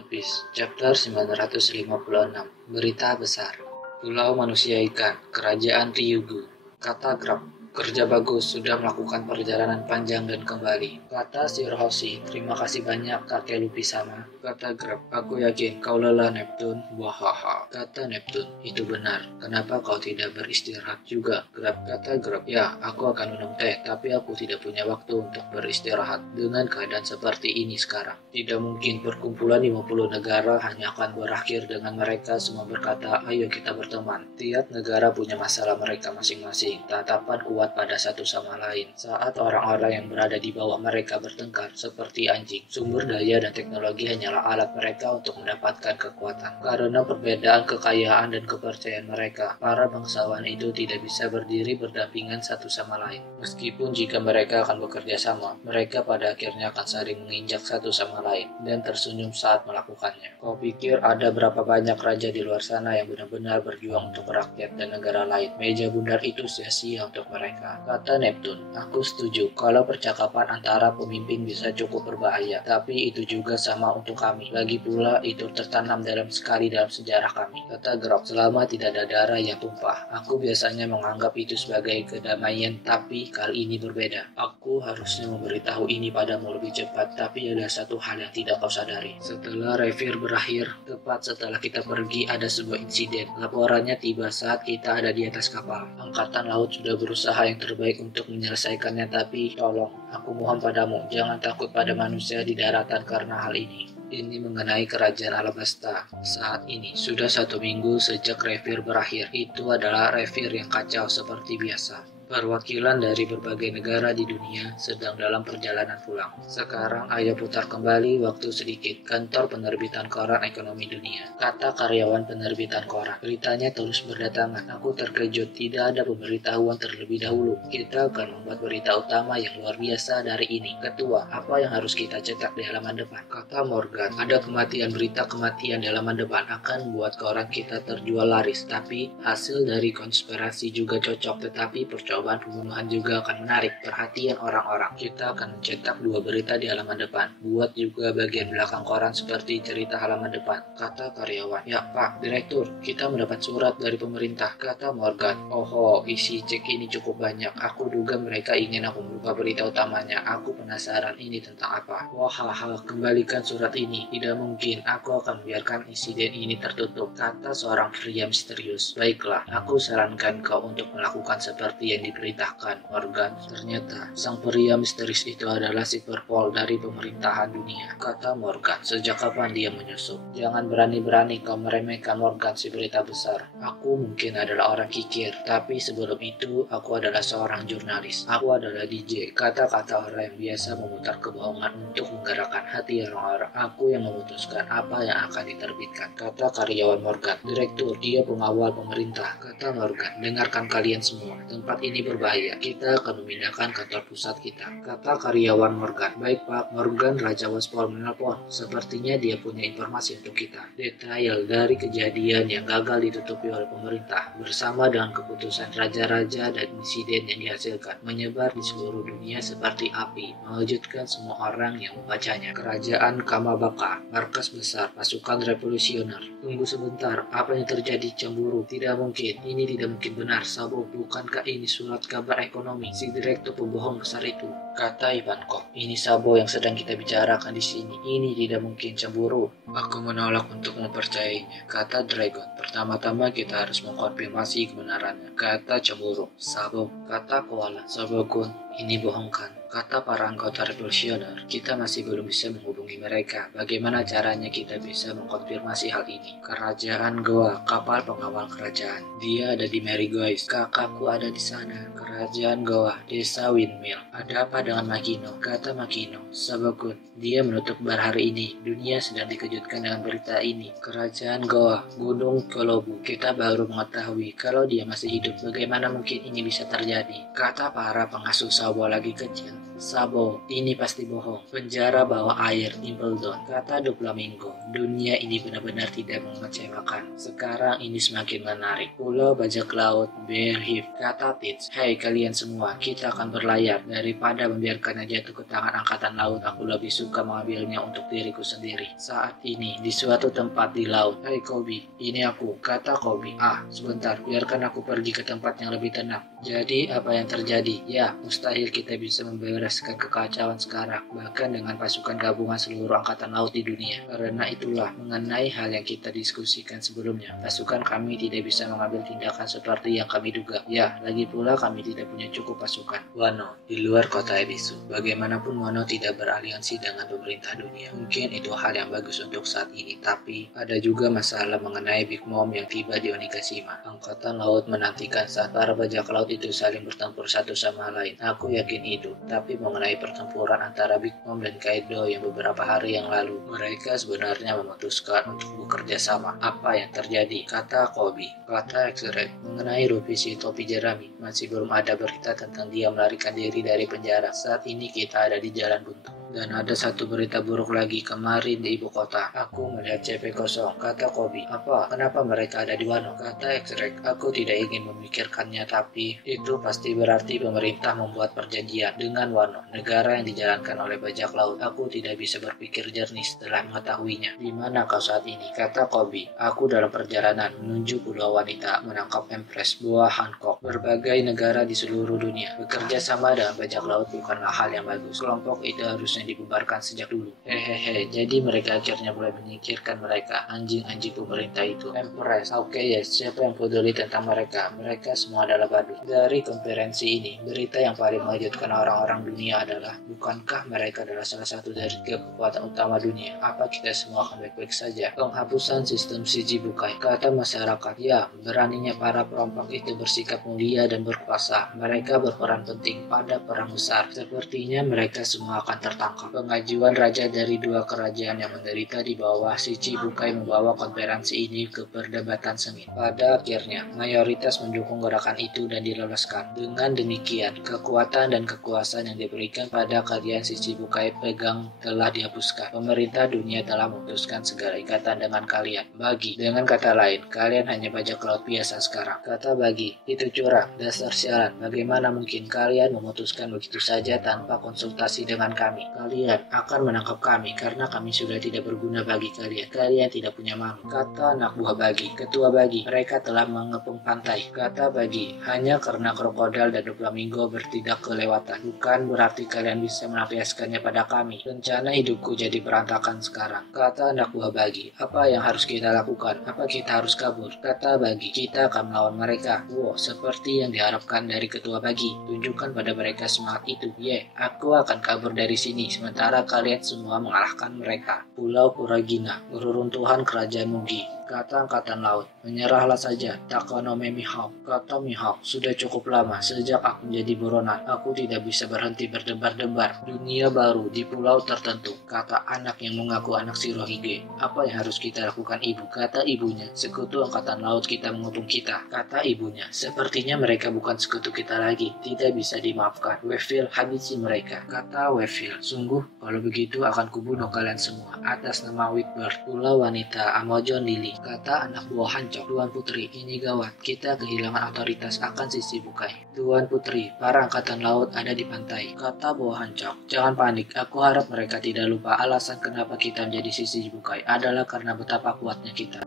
One Piece, Chapter 956, Berita Besar. Pulau Manusia Ikan, Kerajaan Ryugu. Kata Grab, kerja bagus, sudah melakukan perjalanan panjang dan kembali. Kata Shirahoshi, terima kasih banyak kakek Luffy sama. Kata Grab, aku yakin kau lelah Neptune. Wahaha. Kata Neptune, itu benar. Kenapa kau tidak beristirahat juga? Kata Grab, ya aku akan minum teh, tapi aku tidak punya waktu untuk beristirahat. Dengan keadaan seperti ini sekarang, tidak mungkin perkumpulan 50 negara hanya akan berakhir dengan mereka semua berkata, ayo kita berteman. Tiap negara punya masalah mereka masing-masing, tatapan kuat pada satu sama lain. Saat orang-orang yang berada di bawah mereka bertengkar seperti anjing, sumber daya dan teknologi hanyalah alat mereka untuk mendapatkan kekuatan. Karena perbedaan kekayaan dan kepercayaan mereka, para bangsawan itu tidak bisa berdiri berdampingan satu sama lain. Meskipun jika mereka akan bekerja sama, mereka pada akhirnya akan saling menginjak satu sama lain dan tersenyum saat melakukannya. Kau pikir ada berapa banyak raja di luar sana yang benar-benar berjuang untuk rakyat dan negara lain? Meja bundar itu sia-sia untuk mereka. Kata Neptune, aku setuju kalau percakapan antara pemimpin bisa cukup berbahaya, tapi itu juga sama untuk kami. Lagi pula itu tertanam dalam sejarah kami. Kata Grok, selama tidak ada darah yang tumpah, aku biasanya menganggap itu sebagai kedamaian, tapi kali ini berbeda. Aku harusnya memberitahu ini padamu lebih cepat, tapi ada satu hal yang tidak kau sadari. Setelah revir berakhir, tepat setelah kita pergi ada sebuah insiden. Laporannya tiba saat kita ada di atas kapal. Angkatan laut sudah berusaha yang terbaik untuk menyelesaikannya, tapi tolong, aku mohon padamu, jangan takut pada manusia di daratan karena hal ini. Ini mengenai kerajaan Alabasta. Saat ini sudah 1 minggu sejak revir berakhir. Itu adalah revir yang kacau seperti biasa. Perwakilan dari berbagai negara di dunia sedang dalam perjalanan pulang. Sekarang ayo putar kembali waktu sedikit. Kantor penerbitan koran ekonomi dunia. Kata karyawan penerbitan koran. Beritanya terus berdatangan. Aku terkejut, tidak ada pemberitahuan terlebih dahulu. Kita akan membuat berita utama yang luar biasa dari ini. Ketua, apa yang harus kita cetak di halaman depan? Kata Morgan, ada berita kematian di halaman depan akan membuat koran kita terjual laris. Tapi hasil dari konspirasi juga cocok, tetapi percobaan pembunuhan juga akan menarik perhatian orang-orang. Kita akan mencetak 2 berita di halaman depan. Buat juga bagian belakang koran seperti cerita halaman depan. Kata karyawan, ya Pak Direktur, kita mendapat surat dari pemerintah. Kata Morgan, oh isi cek ini cukup banyak. Aku duga mereka ingin aku membuka berita utamanya. Aku penasaran ini tentang apa. Wahaha, kembalikan surat ini. Tidak mungkin, aku akan membiarkan insiden ini tertutup. Kata seorang pria misterius. Baiklah, aku sarankan kau untuk melakukan seperti yang diperintahkan. Morgan, ternyata sang pria misterius itu adalah si Purple dari pemerintahan dunia. Kata Morgan, sejak kapan dia menyusup? Jangan berani-berani kau meremehkan Morgan, si berita besar. Aku mungkin adalah orang kikir, tapi sebelum itu aku adalah seorang jurnalis. Aku adalah DJ. Kata-kata orang yang biasa memutar kebohongan untuk menggerakkan hati orang-orang. Aku yang memutuskan apa yang akan diterbitkan. Kata karyawan Morgan, Direktur, dia pengawal pemerintah. Kata Morgan, dengarkan kalian semua. Tempat ini berbahaya. Kita akan memindahkan kantor pusat kita. Kata karyawan Morgan. Baik Pak. Morgan, Raja Waspol menelpon. Sepertinya dia punya informasi untuk kita. Detail dari kejadian yang gagal ditutupi oleh pemerintah bersama dengan keputusan raja-raja dan insiden yang dihasilkan menyebar di seluruh dunia seperti api, mengejutkan semua orang yang membacanya. Kerajaan Kamabaka, markas besar pasukan revolusioner. Tunggu sebentar, apa yang terjadi? Cemburu? Tidak mungkin. Ini tidak mungkin benar. Sabo, bukankah ini surat kabar ekonomi si direktur pembohong besar itu? Kata Ivankov, ini Sabo yang sedang kita bicarakan di sini. Ini tidak mungkin cemburu. Aku menolak untuk mempercayainya. Kata Dragon, pertama-tama kita harus mengkonfirmasi kebenarannya. Kata cemburu, Sabo. Kata Koala, Sabo-kun, ini bohongkan. Kata para anggota revolusioner, kita masih belum bisa menghubungi mereka. Bagaimana caranya kita bisa mengkonfirmasi hal ini? Kerajaan Goa, kapal pengawal kerajaan. Dia ada di Marigold. Kakakku ada di sana. Kerajaan Goa, desa Windmill. Ada apa dengan Makino? Kata Makino, Sabokun, dia menutup bar hari ini. Dunia sedang dikejutkan dengan berita ini. Kerajaan Goa, Gunung Kolobu. Kita baru mengetahui kalau dia masih hidup. Bagaimana mungkin ini bisa terjadi? Kata para pengasuh Sabo lagi kecil. Sabo, ini pasti bohong. Penjara bawah air, Impledon. Kata Doflamingo, dunia ini benar-benar tidak mengecewakan. Sekarang ini semakin menarik. Pulau bajak laut, Bear Reef. Kata Tits, hei kalian semua, kita akan berlayar. Daripada membiarkannya jatuh ke tangan angkatan laut, aku lebih suka mengambilnya untuk diriku sendiri. Saat ini, di suatu tempat di laut. Hei Kobe, ini aku. Kata Kobe, sebentar, biarkan aku pergi ke tempat yang lebih tenang. Jadi, apa yang terjadi? Ya, mustahil kita bisa membereskan kekacauan sekarang, bahkan dengan pasukan gabungan seluruh angkatan laut di dunia. Karena itulah, mengenai hal yang kita diskusikan sebelumnya, pasukan kami tidak bisa mengambil tindakan seperti yang kami duga. Ya, lagi pula kami tidak punya cukup pasukan. Wano, di luar kota Ebisu, bagaimanapun Wano tidak beraliansi dengan pemerintah dunia. Mungkin itu hal yang bagus untuk saat ini, tapi ada juga masalah mengenai Big Mom yang tiba di Onigashima. Angkatan laut menantikan saat para bajak laut itu saling bertempur satu sama lain. Aku yakin itu. Tapi mengenai pertempuran antara Big Mom dan Kaido yang beberapa hari yang lalu, mereka sebenarnya memutuskan untuk bekerja sama. Apa yang terjadi? Kata Kobe. Kata X-Ray, mengenai Luffy si topi jerami, masih belum ada berita tentang dia melarikan diri dari penjara. Saat ini kita ada di jalan buntu. Dan ada satu berita buruk lagi kemarin di ibu kota. Aku melihat CP kosong, kata Kobe. Apa? Kenapa mereka ada di Wano? Kata X-Ray, aku tidak ingin memikirkannya, tapi itu pasti berarti pemerintah membuat perjanjian dengan Wano, negara yang dijalankan oleh bajak laut. Aku tidak bisa berpikir jernih setelah mengetahuinya. Di mana kau saat ini? Kata Kobe. Aku dalam perjalanan menuju Pulau Wanita menangkap Empress buah Hancock. Berbagai negara di seluruh dunia bekerja sama dengan bajak laut bukanlah hal yang bagus. Kelompok itu harusnya dibubarkan sejak dulu. Hehehe, jadi mereka akhirnya mulai menyingkirkan mereka, anjing-anjing pemerintah itu. Empress, oke ya, siapa yang peduli tentang mereka? Mereka semua adalah badut. Dari konferensi ini, berita yang paling mengejutkan orang-orang dunia adalah, bukankah mereka adalah salah satu dari kekuatan utama dunia? Apa kita semua akan baik-baik saja? Penghapusan sistem Shichibukai, kata masyarakat. Ya, beraninya para perampok itu bersikap mulia dan berkuasa. Mereka berperan penting pada perang besar. Sepertinya mereka semua akan tertangkap. Pengajuan raja dari dua kerajaan yang menderita di bawah Shichibukai membawa konferensi ini ke perdebatan sengit. Pada akhirnya, mayoritas mendukung gerakan itu dan diloloskan. Dengan demikian, kekuatan dan kekuasaan yang diberikan pada kalian Shichibukai pegang telah dihapuskan. Pemerintah dunia telah memutuskan segala ikatan dengan kalian. Bagi, dengan kata lain, kalian hanya bajak laut biasa sekarang. Kata Bagi, itu curang, dasar sialan. Bagaimana mungkin kalian memutuskan begitu saja tanpa konsultasi dengan kami? Kalian akan menangkap kami karena kami sudah tidak berguna bagi kalian. Kalian tidak punya mami. Kata anak buah Bagi, ketua Bagi, mereka telah mengepung pantai. Kata Bagi, hanya karena krokodil dan Doflamingo bertindak kelewatan. Bukan berarti kalian bisa melampiaskannya pada kami. Rencana hidupku jadi berantakan sekarang. Kata anak buah Bagi, apa yang harus kita lakukan? Apa kita harus kabur? Kata Bagi, kita akan melawan mereka. Wow, seperti yang diharapkan dari ketua Bagi. Tunjukkan pada mereka semangat itu. Aku akan kabur dari sini sementara kalian semua mengalahkan mereka. Pulau Kuragina, reruntuhan kerajaan Mugi. Kata angkatan laut, menyerahlah saja, Takanome Mihawk. Kata Mihawk, sudah cukup lama sejak aku menjadi buronan. Aku tidak bisa berhenti berdebar-debar. Dunia baru di pulau tertentu. Kata anak yang mengaku anak Shirohige. Apa yang harus kita lakukan ibu? Kata ibunya, sekutu angkatan laut kita mengepung kita. Kata ibunya, sepertinya mereka bukan sekutu kita lagi. Tidak bisa dimaafkan. Weevil, habisi mereka. Kata Weevil, sungguh kalau begitu akan kubunuh kalian semua. Atas nama Whitbird, Pulau Wanita, Amazon Lily. Kata anak buah Hancock, Tuan Putri, ini gawat. Kita kehilangan otoritas akan Shichibukai. Tuan Putri, para angkatan laut ada di pantai. Kata buah Hancock, jangan panik. Aku harap mereka tidak lupa alasan kenapa kita menjadi Shichibukai adalah karena betapa kuatnya kita.